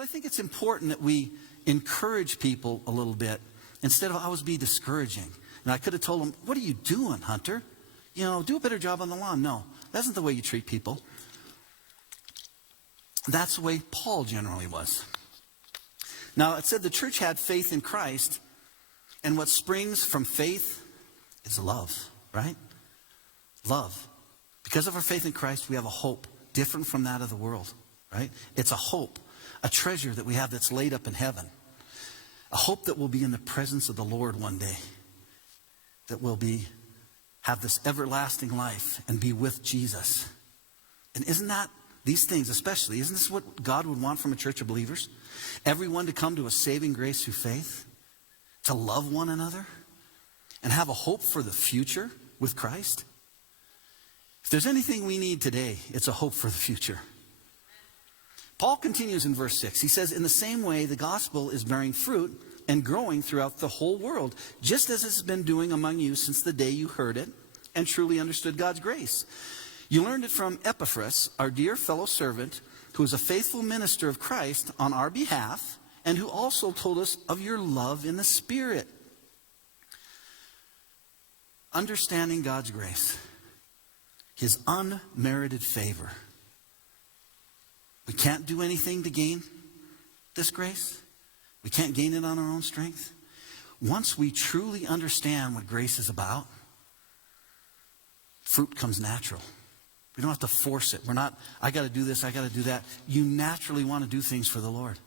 But I think it's important that we encourage people a little bit instead of always be discouraging. And I could have told them, what are you doing, Hunter? You know, do a better job on the lawn. No, that's not the way you treat people. That's the way Paul generally was. Now, it said the church had faith in Christ, and what springs from faith is love, right? Love. Because of our faith in Christ, we have a hope different from that of the world, right? It's a hope, a treasure that we have that's laid up in heaven. A hope that we'll be in the presence of the Lord one day. That we'll have this everlasting life and be with Jesus. And isn't that, these things especially, isn't this what God would want from a church of believers? Everyone to come to a saving grace through faith, to love one another, and have a hope for the future with Christ. If there's anything we need today, it's a hope for the future. Paul continues in verse 6. He says, in the same way, the gospel is bearing fruit and growing throughout the whole world, just as it's been doing among you since the day you heard it and truly understood God's grace. You learned it from Epaphras, our dear fellow servant, who is a faithful minister of Christ on our behalf, and who also told us of your love in the Spirit. Understanding God's grace, his unmerited favor. We can't do anything to gain this grace. We can't gain it on our own strength. Once we truly understand what grace is about, fruit comes natural. We don't have to force it. We're not, I got to do this, I got to do that. You naturally want to do things for the Lord.